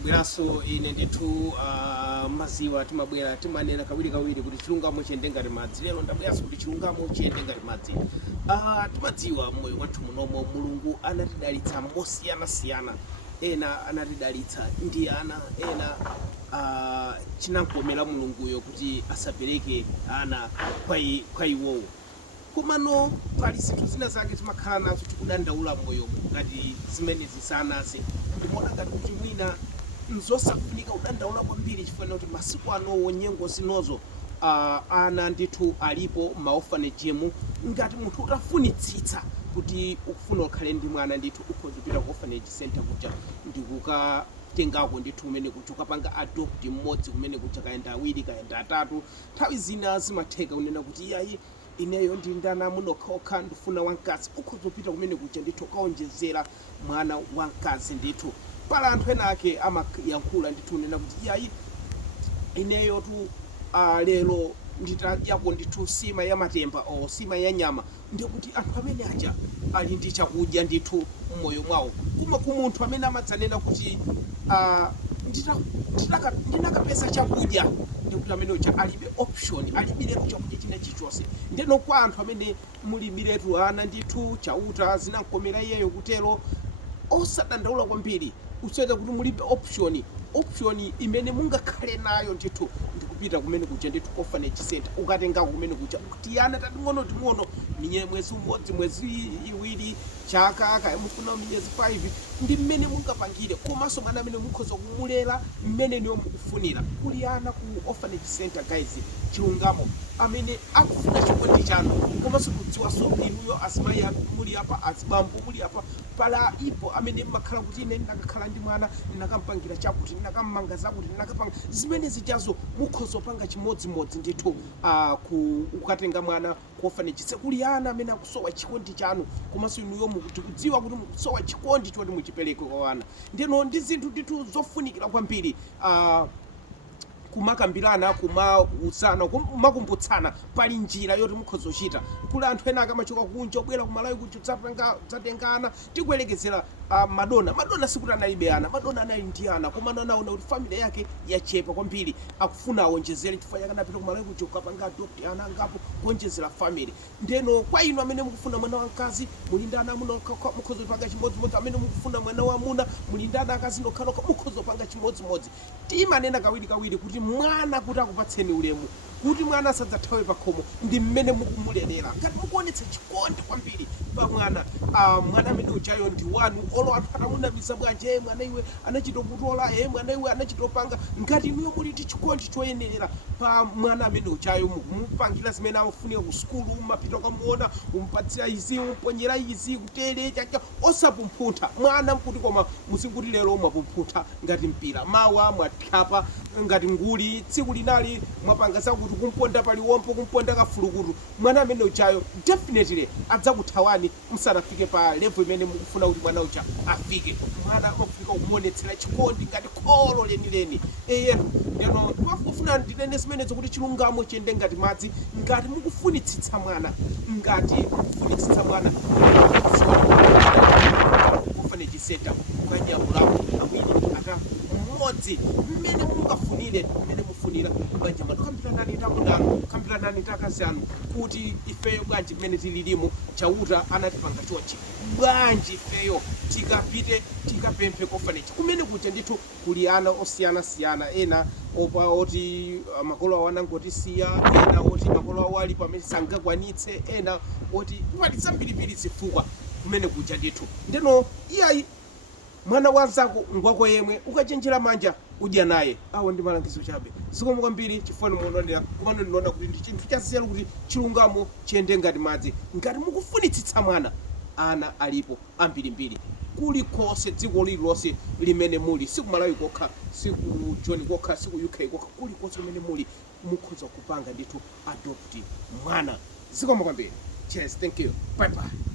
tabweraso ine ndithu maziwa timabwera timanena kawiri kuti chilungamo chiyende ngati madzi. Lero ndabweranso kuti chilungamo chiyende ngati madzi. Timadziwa mmoyo wathu munomo Mulungu anatidalitsa mosiyanasiyana. Ena anatidalitsa ndi ana, ena chinankomera Mulunguyo kuti asapereke ana kwa iwowo. Komano pali zinthu zina zake timakhala nazo tikudandaula mmoyo ngati zimene zisanase. Ndimona ngati kuti mwina nzosafunika kudandaula kwambiri chifukwa kuti masiku ano nyengo zinozo ana ndithu alipo maorphanage ngati munthu utafunitsitsa kuti ukufuna ukhale ndi mwana ndithu ukhoza kupita ku orphanage center kuja ndikukatengako ndithu kumene kuti ukapanga adopt mmodzi kumene kuja kayenda awiri kayenda atatu. Nthawi zina zimatheka kunena kuti iyayi ineyo ndi ndana munokhaokha ndifuna wamkazi, ukhoza kupita kumene kuja ndithu ukaonjezera mwana wamkazi ndithu. Pala anthu ena ake amayankhula ndithu kunena kuti iyayi ineyo tu lero nditayako ndithu sima ya matemba o sima ya nyama, ndikuti anthu amene aja ali ndi chakudya ndithu mmoyo mwawo. Koma ku munthu amene amadzanena kuti ndinakapeza chakudya, ndikuti amene uja alibe option, alibiretu chakudya china chichonse. Ndeno kwa anthu amene mulibiretu ana ndithu chauta zinankomera iyeyo kutero, osadandaula kwambiri usweza kuti mulibe option imene mungakhale nayo ndithu ndikupita kumene kuja ndithu orphanage center ukatengako kumene kuja kuti ana tating'ono mwezi umodzi, mwezi iwiri, chaka kaya mufuna miyezi 5 ndi mmene mungapangire. Komanso mwana amene mukhoza kumulera mmene niwo mukufunira. Kuli ana ku orphanage center guys, chilungamo amene akufuna chikondi chanu, komanso kudziwaso inuyo azimayi muli apa, azibambo muli apa, pala ipo amene mmakhala kuti ine ndakakhala ndi mwana ndinakampangira chakuti, ndinakamanga zakuti, ndinakapanga zimene zijazo mukhoza kupanga chimodzimodzi ndithu ukatenga mwana ku orphanage. Kuli ana amene akusowa chikondi chanu, komanso inuyo mukudziwa kuti mukusowa chikondi choti muchipereke kwa ana. Ndeno ndi zinthu ndithu zofunikira kwambiri kumakambirana, kumausana, kumakumbutsana. Pali njira yoti mukhoza kuchita. Kuli anthu ena akamachoka kunja obwera kumalawi kuja dzatengana tikuyerekezera madonna sikuti analibe ana, madonna anali ndi ana, koma anaona kuti family yake yachepa kwambiri, akufuna awonjezere chifukwa chake anapita kumalawi kuja ukapanga adopt ana angapo kuonjezera family. Ndeno kwa inu amene mukufuna mwana wamkazi muli ndi ana amuna mukhoza kupanga chimodzimodzi, amene mukufuna mwana wamuna muli ndi ana akazi nokhalokha mukhoza kupanga chimodzimodzi. Timanena kawiri kuti mwana kuti akupatseni ulemu, kuti mwana asadzathawe pakhomo ndi mmene mukumulelera. Ngati mukuonetsa chikondi kwambiri pa mwana, mwana amene ujayo ndi wanu. Olo anthu atamunamiza bwanji, mwana iwe anachitokutola, mwana iwe anachitopanga, ngati inuyo muli ndi chikondi choyenerera pa mwana amene ujayo mukumupangira zimene amafunika ku skulu, mumapita ukamuona, umupatsira izi, umuponyera izi, kutere chacha, osapumphutha mwana mkuti koma muzinguti lero mwapumphutha ngati mpira, mawa mwathapa ngati nguli, tsiku linali mwapanga zakuti kumponda paliwompo, kumponda kafulukutu. Mwana amene ujayo definitely adzakuthawani musanafike pa level imene mukufuna kuti mwana uja afike. Mwana amafika kumuonetsera chikondi ngati kholo lenileni. Ndeno ndikufuna ndinene zimenezo kuti chilungamo chiyende ngati madzi. Ngati mukufunitsitsa mwana, orphanage center ukanyamulako awiri ata mmodzi mmene mungafunire, mmene mufunira bwanji matukambirana tamunanu, kambirana takazi anu kuti ifeyo bwanji mmene tililimo chauta anatipanga chonchi, bwanji ifeyo tikapite tikapemphe ku orphanage kumene kuja ndithu kuli ana osiyanasiyana. Ena opa oti makolo awo anangotisiya, ena oti makolo awo ali pamene sangakwanitse, ena oti pali zambirimbiri zifukwa kumene kuja ndithu. Ndeno iyayi mwana wanzako ngwako yemwe ukachenjera manja udya naye. Awo ndi malangizo chabe. Zikomo kwambiri chifukwa muonera kumano ndinaona kuti ndi chinthu chasiyana kuti chilungamo chiyende ngati madzi. Ngati mukufunitsitsa mwana, ana alipo ambirimbiri kulikonse dziko lililonse limene muli, siku Malawi kokha, siku John kokha, siku UK kokha, kulikonse limene muli mukhoza kupanga ndithu adopt mwana. Zikomo kwambiri. Cheers, thank you, bye bye.